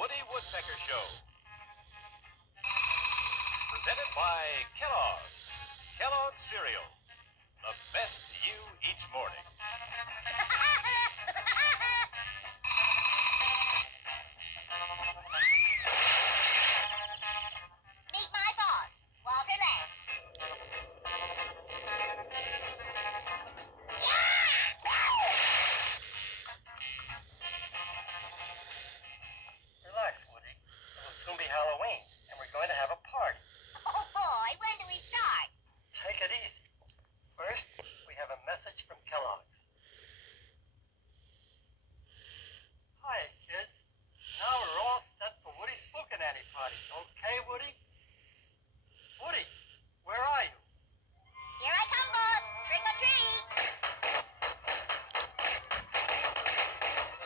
Woody Woodpecker Show. Presented by Kellogg's. Kellogg's Cereal. The best to you each morning. Meet my boss, Walter Lance. Relax, Woody. It will soon be Halloween, and we're going to have a party. Oh boy, when do we start? Take it easy. First, we have a message from Kellogg's. Hi, kids. Now we're all set for Woody's Spóok and Nanny party. Okay, Woody? Woody, where are you? Here I come, boss. Trick or treat.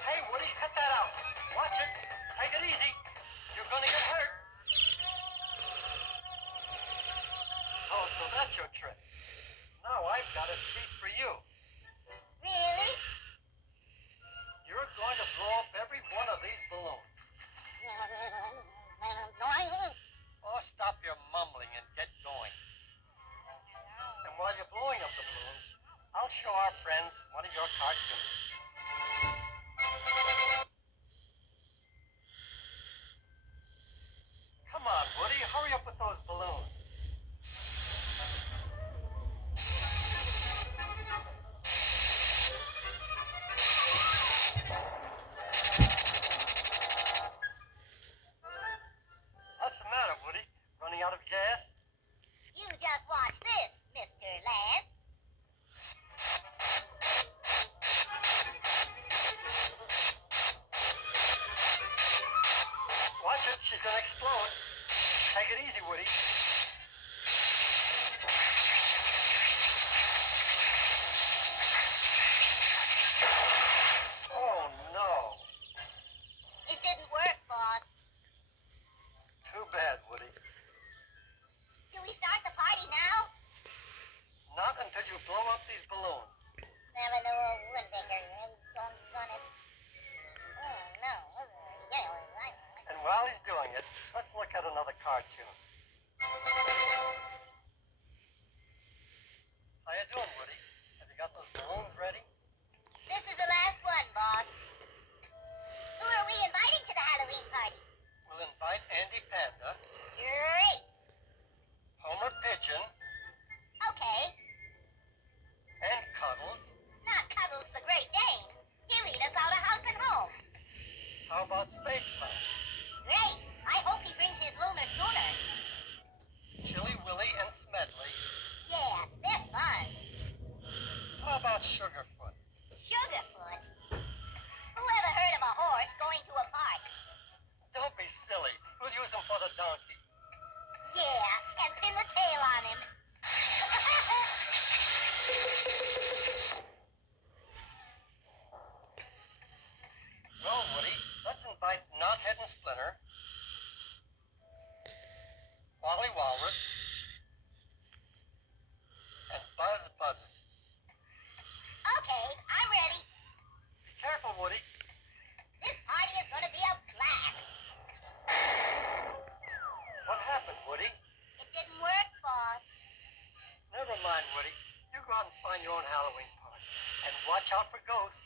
Hey, Woody, cut that out. Watch it. Take it easy. You're going to get hurt. Oh, so that's your trick. Now I've got a treat for you. Really? You're going to blow up every one of these balloons. Oh, stop your mumbling and get going. And while you're blowing up the balloons, I'll show our friends one of your cartoons. Come on, Woody, hurry up with those balloons. What's the matter, Woody? Running out of gas? You just watch this, Mr. Lance. Watch it, she's gonna explode. Take it easy, Woody. Oh, no. It didn't work, boss. Too bad, Woody. Do we start the party now? Not until you blow up these balloons. Never knew a woodpecker. I'm gonna... no. And while he's doing it, let's look at another cartoon. How you doing, Woody? Have you got those balloons ready? This is the last one, boss. Who are we inviting to the Halloween party? We'll invite Andy Panda, Great. Homer Pigeon, Okay. and Cuddles. Not Cuddles the Great Dane. He'll eat us out of house and home. How about Spaceman, Great. I hope he brings his lunar schooner. Chilly Willy, and Smedley? Yeah, they're fun. How about Sugarfoot? Sugarfoot? Who ever heard of a horse going to a park? Don't be silly. We'll use him for the donkey. Yeah, and pin the tail on him. Well, Woody, let's invite Knothead and Splinter, Wally Walrus, and Buzz Buzzard. Okay, I'm ready. Be careful, Woody. This party is going to be a blast. What happened, Woody? It didn't work, boss. Never mind, Woody. You go out and find your own Halloween party. And watch out for ghosts.